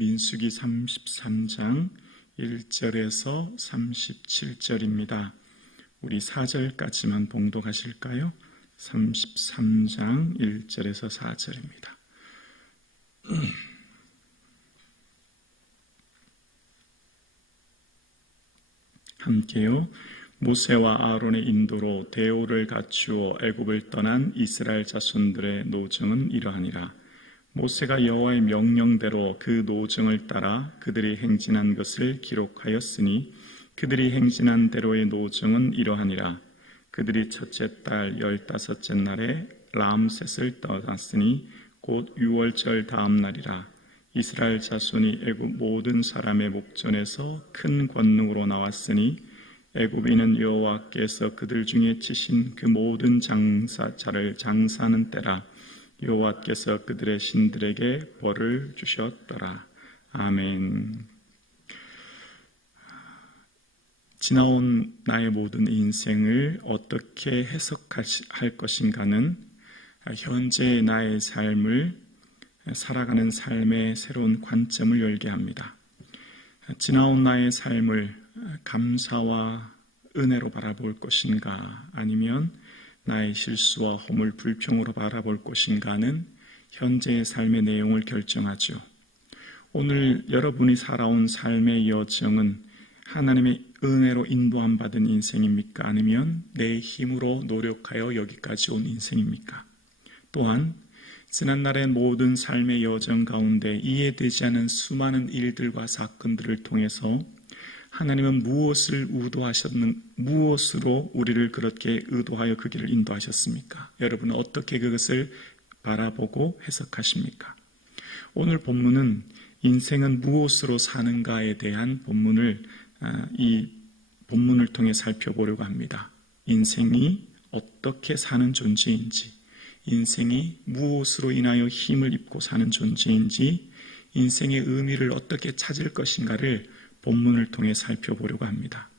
민수기 33장 1절에서 37절입니다. 우리 4절까지만 봉독하실까요? 33장 1절에서 4절입니다. 함께요. 모세와 아론의 인도로 대오를 갖추어 애굽을 떠난 이스라엘 자손들의 노정은 이러하니라. 모세가 여호와의 명령대로 그 노정을 따라 그들이 행진한 것을 기록하였으니 그들이 행진한 대로의 노정은 이러하니라. 그들이 첫째 달 15째 날에 람셋을 떠났으니 곧 6월절 다음 날이라. 이스라엘 자손이 애굽 모든 사람의 목전에서 큰 권능으로 나왔으니 애굽인은 여호와께서 그들 중에 치신 그 모든 장사자를 장사하는 때라. 여호와께서 그들의 신들에게 벌을 주셨더라. 아멘. 지나온 나의 모든 인생을 어떻게 해석할 것인가는 현재의 나의 삶을 살아가는 삶의 새로운 관점을 열게 합니다. 지나온 나의 삶을 감사와 은혜로 바라볼 것인가, 아니면 나의 실수와 허물, 불평으로 바라볼 것인가는 현재의 삶의 내용을 결정하죠. 오늘 여러분이 살아온 삶의 여정은 하나님의 은혜로 인도함 받은 인생입니까? 아니면 내 힘으로 노력하여 여기까지 온 인생입니까? 또한 지난날의 모든 삶의 여정 가운데 이해되지 않은 수많은 일들과 사건들을 통해서 하나님은 무엇으로 우리를 그렇게 의도하여 그 길을 인도하셨습니까? 여러분은 어떻게 그것을 바라보고 해석하십니까? 오늘 본문은 인생은 무엇으로 사는가에 대한 이 본문을 통해 살펴보려고 합니다. 인생이 어떻게 사는 존재인지, 인생이 무엇으로 인하여 힘을 입고 사는 존재인지, 인생의 의미를 어떻게 찾을 것인가를 본문을 통해 살펴보려고 합니다.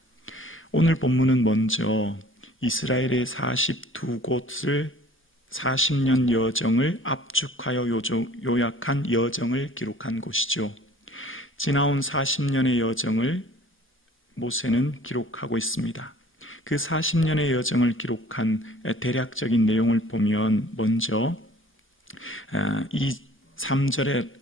오늘 본문은 먼저 이스라엘의 42곳을 40년 여정을 압축하여 요약한 여정을 기록한 곳이죠. 지나온 40년의 여정을 모세는 기록하고 있습니다. 그 40년의 여정을 기록한 대략적인 내용을 보면 먼저 이 3절에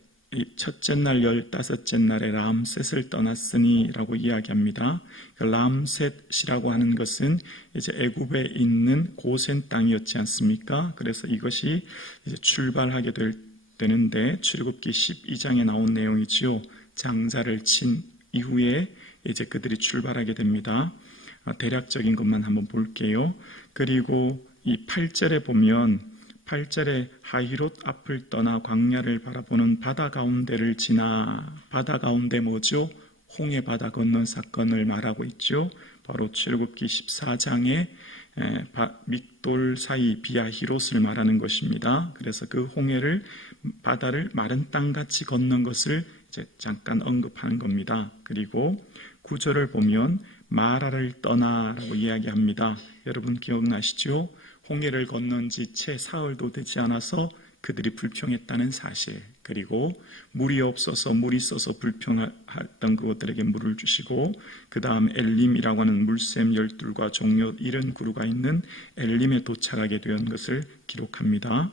첫째 날 15째 날에 람셋을 떠났으니 라고 이야기합니다. 람셋이라고 하는 것은 이제 애굽에 있는 고센 땅이었지 않습니까? 그래서 이것이 이제 출발하게 되는데 출애굽기 12장에 나온 내용이지요. 장자를 친 이후에 이제 그들이 출발하게 됩니다. 대략적인 것만 한번 볼게요. 그리고 이 8절에 보면 8절에 하히롯 앞을 떠나 광야를 바라보는 바다 가운데를 지나, 바다 가운데 뭐죠? 홍해 바다 건넌 사건을 말하고 있죠. 바로 출애굽기 14장에 믹돌 사이 비아히롯을 말하는 것입니다. 그래서 그 홍해를, 바다를 마른 땅같이 건넌 것을 이제 잠깐 언급하는 겁니다. 그리고 9절을 보면 마라를 떠나라고 이야기합니다. 여러분 기억나시죠? 홍해를 건넌 지 채 사흘도 되지 않아서 그들이 불평했다는 사실, 그리고 물이 없어서 물이 있어서 불평했던 그것들에게 물을 주시고, 그 다음 엘림이라고 하는 물샘 12과 종려 70그루가 있는 엘림에 도착하게 된 것을 기록합니다.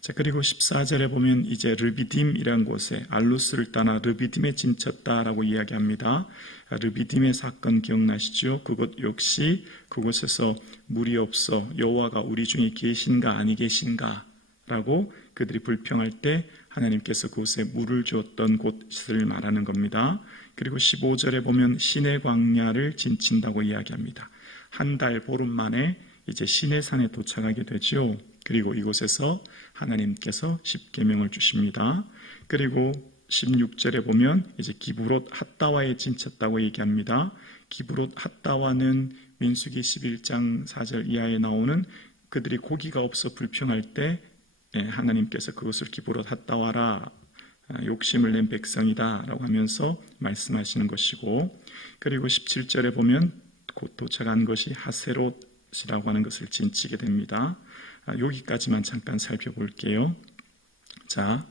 자, 그리고 14절에 보면 이제 르비딤이라는 곳에 알루스를 떠나 르비딤에 진쳤다라고 이야기합니다. 르비딤의 사건 기억나시죠? 그것 역시 그곳에서 물이 없어 여호와가 우리 중에 계신가 아니 계신가 라고 그들이 불평할 때 하나님께서 그곳에 물을 주었던 곳을 말하는 겁니다. 그리고 15절에 보면 시내 광야를 진친다고 이야기합니다. 한 달 보름 만에 이제 시내산에 도착하게 되죠. 그리고 이곳에서 하나님께서 십계명을 주십니다. 그리고 16절에 보면 이제 기브롯 핫다와에 진쳤다고 얘기합니다. 기브롯 핫다와는 민수기 11장 4절 이하에 나오는 그들이 고기가 없어 불평할 때 하나님께서 그것을 기브롯 핫다와라, 욕심을 낸 백성이다 라고 하면서 말씀하시는 것이고, 그리고 17절에 보면 곧 도착한 것이 하세롯이라고 하는 것을 진치게 됩니다. 여기까지만 잠깐 살펴볼게요. 자,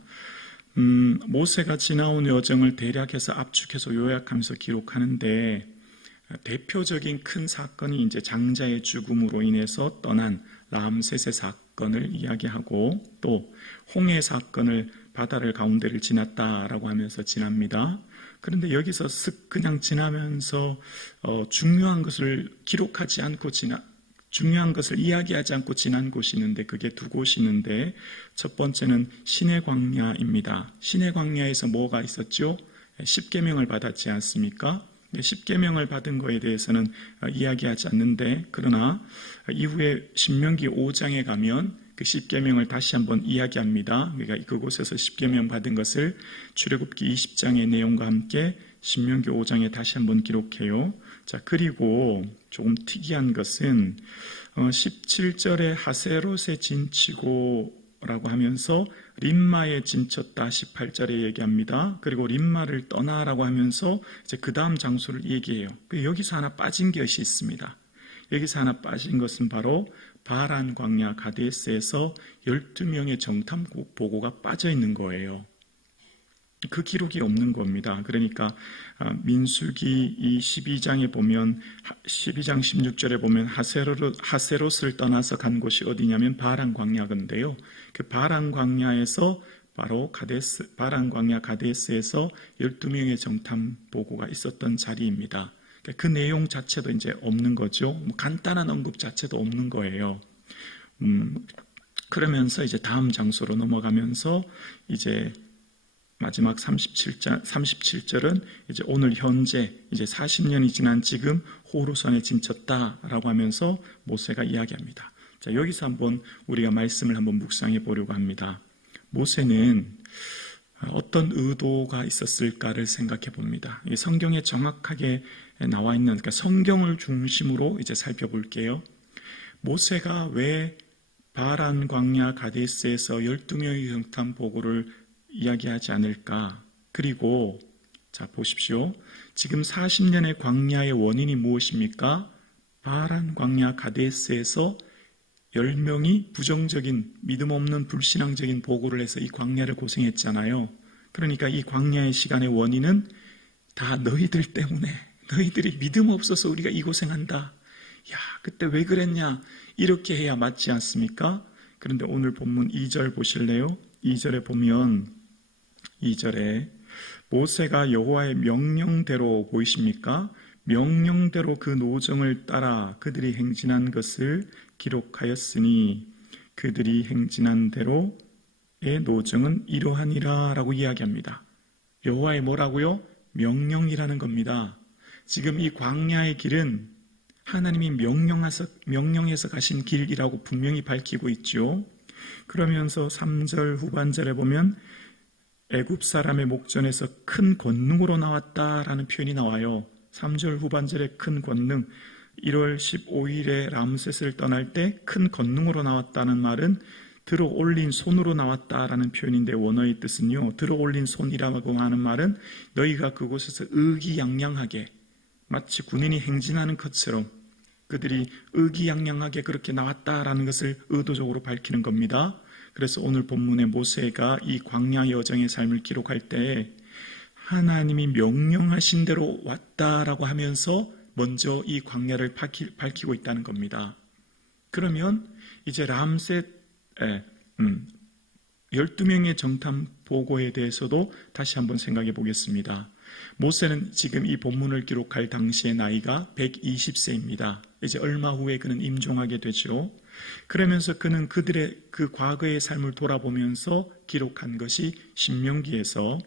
모세가 지나온 여정을 대략해서 압축해서 요약하면서 기록하는데 대표적인 큰 사건이 이제 장자의 죽음으로 인해서 떠난 람셋의 사건을 이야기하고 또 홍해 사건을 바다를 가운데를 지났다라고 하면서 지납니다. 그런데 여기서 쓱 그냥 지나면서 중요한 것을 기록하지 않고 중요한 것을 이야기하지 않고 지난 곳이 있는데 그게 두 곳이 있는데 첫 번째는 시내 광야입니다. 시내 광야에서 뭐가 있었죠? 십계명을 받았지 않습니까? 십계명을 받은 거에 대해서는 이야기하지 않는데 그러나 이후에 신명기 5장에 가면 그 십계명을 다시 한번 이야기합니다. 그러니까 그곳에서 십계명 받은 것을 출애굽기 20장의 내용과 함께 신명기 5장에 다시 한번 기록해요. 자, 그리고 조금 특이한 것은 17절에 하세롯에 진치고라고 하면서 림마에 진쳤다 18절에 얘기합니다. 그리고 림마를 떠나라고 하면서 이제 그 다음 장소를 얘기해요. 여기서 하나 빠진 것이 있습니다. 여기서 하나 빠진 것은 바로 바란 광야 가데스에서 12명의 정탐 보고가 빠져 있는 거예요. 그 기록이 없는 겁니다. 그러니까 민수기 이 12장에 보면 12장 16절에 보면 하세롯을 떠나서 간 곳이 어디냐면 바란 광야인데요. 그 바란 광야에서 바로 바란 광야 가데스에서 12명의 정탐 보고가 있었던 자리입니다. 그 내용 자체도 이제 없는 거죠. 간단한 언급 자체도 없는 거예요. 그러면서 이제 다음 장소로 넘어가면서 이제 마지막 37절은 이제 오늘 현재 이제 40년이 지난 지금 호르산에 진쳤다라고 하면서 모세가 이야기합니다. 자, 여기서 한번 우리가 말씀을 한번 묵상해 보려고 합니다. 모세는 어떤 의도가 있었을까를 생각해 봅니다. 성경에 정확하게 나와 있는, 그러니까 성경을 중심으로 이제 살펴볼게요. 모세가 왜 바란 광야 가데스에서 12명의 정탐 보고를 이야기하지 않을까? 그리고 자 보십시오. 지금 40년의 광야의 원인이 무엇입니까? 바란 광야 가데스에서 10명이 부정적인 믿음 없는 불신앙적인 보고를 해서 이 광야를 고생했잖아요. 그러니까 이 광야의 시간의 원인은 다 너희들 때문에, 너희들이 믿음 없어서 우리가 이 고생한다. 야, 그때 왜 그랬냐? 이렇게 해야 맞지 않습니까? 그런데 오늘 본문 2절 보실래요? 2절에 보면 2절에 모세가 여호와의 명령대로 보이십니까? 명령대로 그 노정을 따라 그들이 행진한 것을 기록하였으니 그들이 행진한 대로의 노정은 이러하니라 라고 이야기합니다. 여호와의 뭐라고요? 명령이라는 겁니다. 지금 이 광야의 길은 하나님이 명령해서 가신 길이라고 분명히 밝히고 있죠. 그러면서 3절 후반절에 보면 애굽 사람의 목전에서 큰 권능으로 나왔다라는 표현이 나와요. 3절 후반절에 큰 권능, 1월 15일에 람셋을 떠날 때 큰 권능으로 나왔다는 말은 들어 올린 손으로 나왔다라는 표현인데 원어의 뜻은요, 들어 올린 손이라고 하는 말은 너희가 그곳에서 의기양양하게 마치 군인이 행진하는 것처럼 그들이 의기양양하게 그렇게 나왔다라는 것을 의도적으로 밝히는 겁니다. 그래서 오늘 본문의 모세가 이 광야 여정의 삶을 기록할 때 하나님이 명령하신 대로 왔다라고 하면서 먼저 이 광야를 밝히고 있다는 겁니다. 그러면 이제 람셋 12명의 정탐 보고에 대해서도 다시 한번 생각해 보겠습니다. 모세는 지금 이 본문을 기록할 당시의 나이가 120세입니다. 이제 얼마 후에 그는 임종하게 되죠. 그러면서 그는 그들의 그 과거의 삶을 돌아보면서 기록한 것이 신명기에서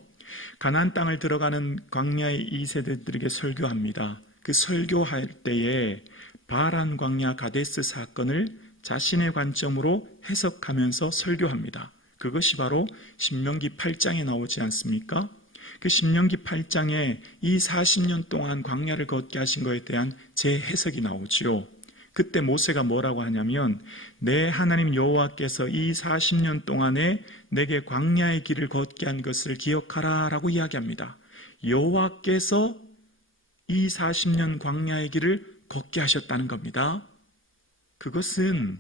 가나안 땅을 들어가는 광야의 2세대들에게 설교합니다. 그 설교할 때에 바란 광야 가데스 사건을 자신의 관점으로 해석하면서 설교합니다. 그것이 바로 신명기 8장에 나오지 않습니까? 그 신명기 8장에 이 40년 동안 광야를 걷게 하신 것에 대한 재해석이 나오지요. 그때 모세가 뭐라고 하냐면 내 하나님 여호와께서 이 40년 동안에 내게 광야의 길을 걷게 한 것을 기억하라 라고 이야기합니다. 여호와께서 이 40년 광야의 길을 걷게 하셨다는 겁니다. 그것은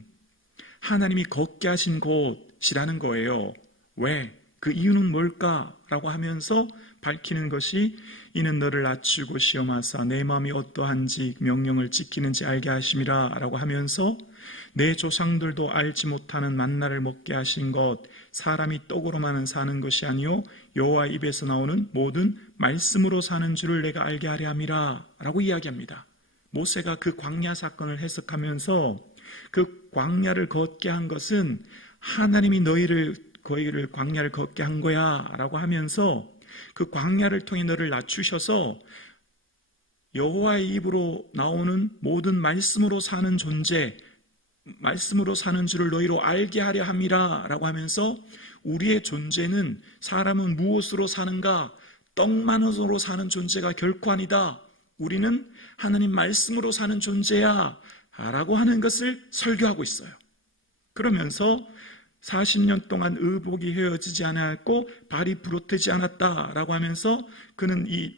하나님이 걷게 하신 곳이라는 거예요. 왜? 그 이유는 뭘까라고 하면서 밝히는 것이 이는 너를 낮추고 시험하사 내 마음이 어떠한지 명령을 지키는지 알게 하심이라 라고 하면서 내 조상들도 알지 못하는 만나를 먹게 하신 것 사람이 떡으로만은 사는 것이 아니요 여호와 입에서 나오는 모든 말씀으로 사는 줄을 내가 알게 하려 함이라 라고 이야기합니다. 모세가 그 광야 사건을 해석하면서 그 광야를 걷게 한 것은 하나님이 너희를 광야를 걷게 한 거야 라고 하면서 그 광야를 통해 너를 낮추셔서 여호와의 입으로 나오는 모든 말씀으로 사는 존재, 말씀으로 사는 줄을 너희로 알게 하려 함이라 라고 하면서 우리의 존재는 사람은 무엇으로 사는가? 떡만으로 사는 존재가 결코 아니다. 우리는 하나님 말씀으로 사는 존재야 라고 하는 것을 설교하고 있어요. 그러면서 40년 동안 의복이 헤어지지 않았고 발이 부러뜨지 않았다라고 하면서 그는 이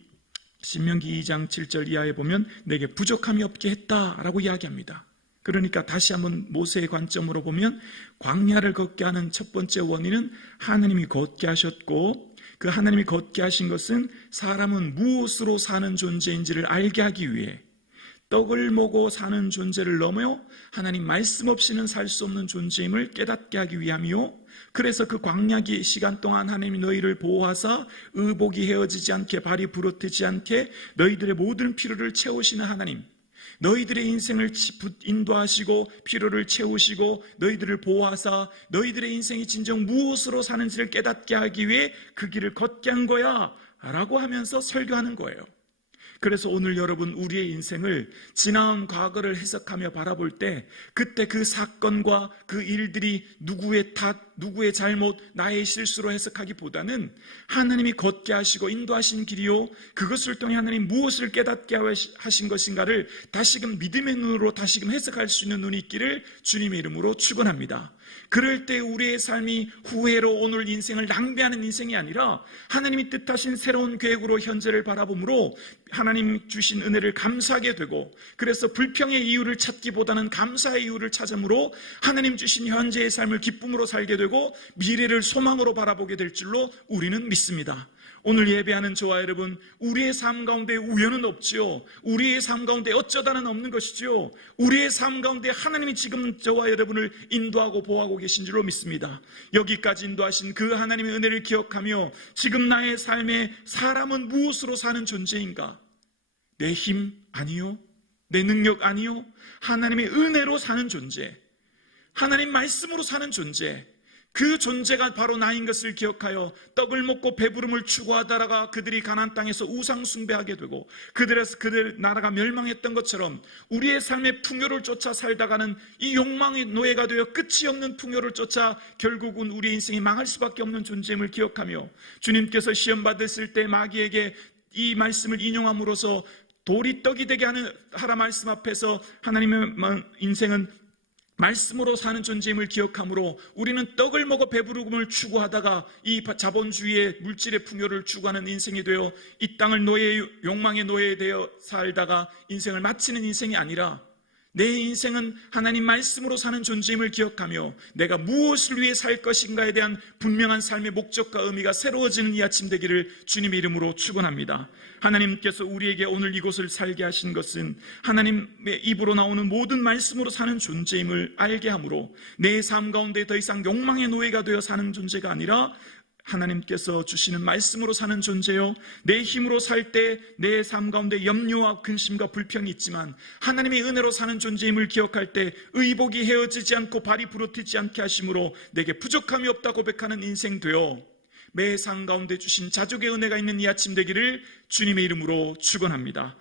신명기 2장 7절 이하에 보면 내게 부족함이 없게 했다라고 이야기합니다. 그러니까 다시 한번 모세의 관점으로 보면 광야를 걷게 하는 첫 번째 원인은 하나님이 걷게 하셨고 그 하나님이 걷게 하신 것은 사람은 무엇으로 사는 존재인지를 알게 하기 위해 떡을 먹고 사는 존재를 넘어 하나님 말씀 없이는 살 수 없는 존재임을 깨닫게 하기 위함이요. 그래서 그 광야기 시간 동안 하나님이 너희를 보호하사 의복이 헤어지지 않게 발이 부러뜨지 않게 너희들의 모든 필요를 채우시는 하나님, 너희들의 인생을 인도하시고 필요를 채우시고 너희들을 보호하사 너희들의 인생이 진정 무엇으로 사는지를 깨닫게 하기 위해 그 길을 걷게 한 거야 라고 하면서 설교하는 거예요. 그래서 오늘 여러분 우리의 인생을 지나온 과거를 해석하며 바라볼 때 그때 그 사건과 그 일들이 누구의 탓, 누구의 잘못, 나의 실수로 해석하기보다는 하나님이 걷게 하시고 인도하신 길이요 그것을 통해 하나님 무엇을 깨닫게 하신 것인가를 다시금 믿음의 눈으로 다시금 해석할 수 있는 눈이 있기를 주님의 이름으로 축원합니다. 그럴 때 우리의 삶이 후회로 오늘 인생을 낭비하는 인생이 아니라 하나님이 뜻하신 새로운 계획으로 현재를 바라보므로 하나님 주신 은혜를 감사하게 되고 그래서 불평의 이유를 찾기보다는 감사의 이유를 찾음으로 하나님 주신 현재의 삶을 기쁨으로 살게 되고 미래를 소망으로 바라보게 될 줄로 우리는 믿습니다. 오늘 예배하는 저와 여러분, 우리의 삶 가운데 우연은 없지요. 우리의 삶 가운데 어쩌다는 없는 것이지요. 우리의 삶 가운데 하나님이 지금 저와 여러분을 인도하고 보호하고 계신 줄로 믿습니다. 여기까지 인도하신 그 하나님의 은혜를 기억하며 지금 나의 삶에 사람은 무엇으로 사는 존재인가? 내 힘 아니요? 내 능력 아니요? 하나님의 은혜로 사는 존재, 하나님 말씀으로 사는 존재, 그 존재가 바로 나인 것을 기억하여 떡을 먹고 배부름을 추구하다가 그들이 가나안 땅에서 우상 숭배하게 되고 그들 나라가 멸망했던 것처럼 우리의 삶의 풍요를 쫓아 살다가는 이 욕망의 노예가 되어 끝이 없는 풍요를 쫓아 결국은 우리의 인생이 망할 수밖에 없는 존재임을 기억하며 주님께서 시험 받았을 때 마귀에게 이 말씀을 인용함으로써 돌이 떡이 되게 하라 말씀 앞에서 하나님의 인생은 말씀으로 사는 존재임을 기억하므로 우리는 떡을 먹어 배부름을 추구하다가 이 자본주의의 물질의 풍요를 추구하는 인생이 되어 이 땅을 욕망의 노예에 되어 살다가 인생을 마치는 인생이 아니라 내 인생은 하나님 말씀으로 사는 존재임을 기억하며 내가 무엇을 위해 살 것인가에 대한 분명한 삶의 목적과 의미가 새로워지는 이 아침 되기를 주님의 이름으로 축원합니다. 하나님께서 우리에게 오늘 이곳을 살게 하신 것은 하나님의 입으로 나오는 모든 말씀으로 사는 존재임을 알게 하므로 내 삶 가운데 더 이상 욕망의 노예가 되어 사는 존재가 아니라 하나님께서 주시는 말씀으로 사는 존재요, 내 힘으로 살 때 내 삶 가운데 염려와 근심과 불평이 있지만 하나님의 은혜로 사는 존재임을 기억할 때 의복이 헤어지지 않고 발이 부러뜨지 않게 하심으로 내게 부족함이 없다 고백하는 인생 되어 매 삶 가운데 주신 자족의 은혜가 있는 이 아침 되기를 주님의 이름으로 축원합니다.